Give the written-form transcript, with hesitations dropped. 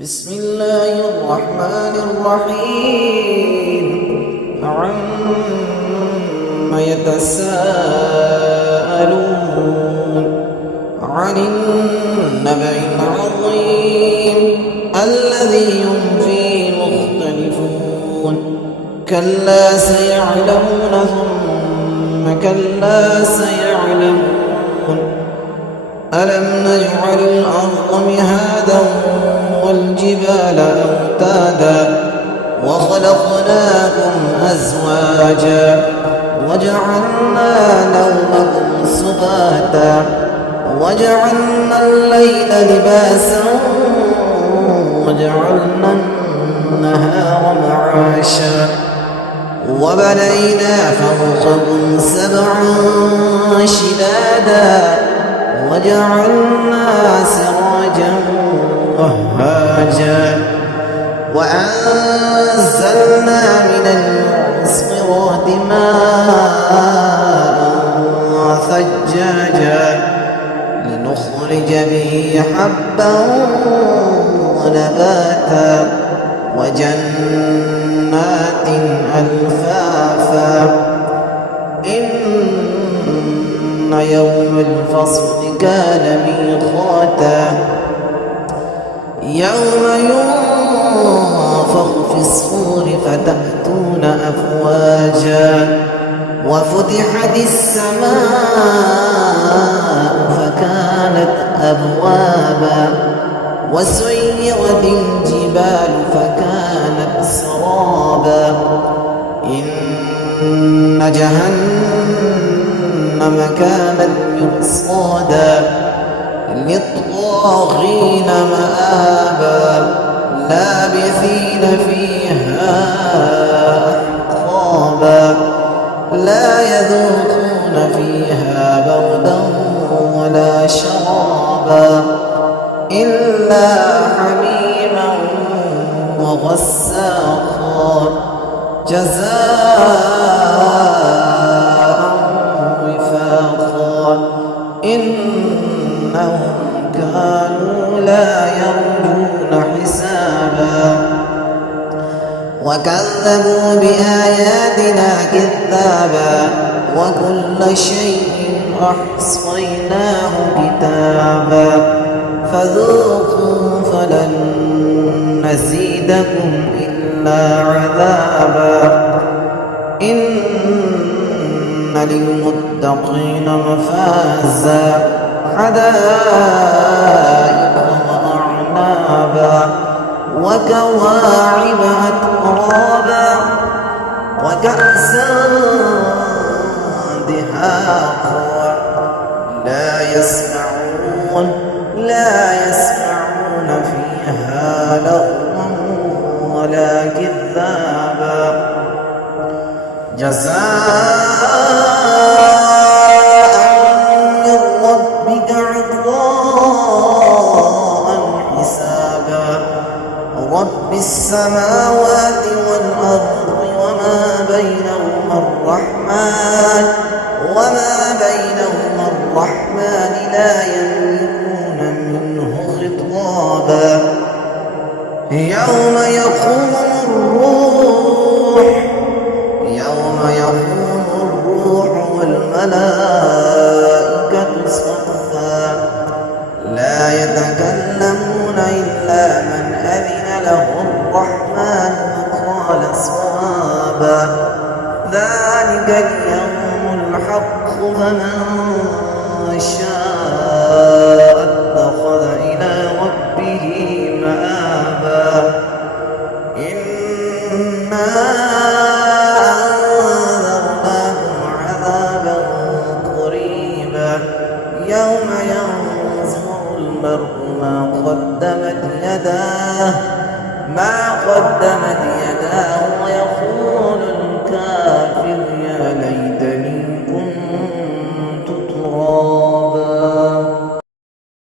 بسم الله الرحمن الرحيم. عما يتساءلون عن النبأ العظيم الذي هم فيه مختلفون. كلا سيعلمون ثم كلا سيعلمون. ألم نجعل الأرض مهادا والجبال أوتادا وخلقناكم أزواجا وجعلنا نومكم سباتا وجعلنا الليل لباسا وجعلنا النهار معاشا وبنينا فوقكم سبعا شدادا وجعلنا سراجا وهاجا وأنزلنا من المعصرات ماء ثجاجا لنخرج به حبا ونباتا وجنات ألفافا. إن يوم الفصل كان ميقاتا يوم ينفخ في الصور فتأتون أفواجا وفتحت السماء فكانت أبوابا وسيرت الجبال فكانت سرابا. إن جهنم كانت مرصادا للطاغين مآبا لابثين فيها أحقابا لا يذوقون فيها بردا ولا شرابا إلا حميما وغساقا جزاء وفاقا. إنهم كانوا لا يرجون حسابا وكذبوا بآياتنا كذابا وكل شيء أحصيناه كتابا فذوقوا فلن نزيدكم إلا عذابا. إن للمتقين مفازا حدائق وأعنابا وكواعب أترابا وكأسا دهاقا لا يسمعون فيها لغوا ولا كذابا جزاء من ربك عطاء حسابا. رب السماوات والأرض وما بينهما الرحمن لا يملكون منه خطابا. يوم يقوم الروح والملائكة صفا لا يتكلمون إلا من أذن له الرحمن وقال صوابا. ذلك اليوم الحق فمن شاء اتخذ إلى ربه مآبا. إنا أنذرناكم عذابا قريبا يوم ينظر المرء ما قدمت يداه ويقول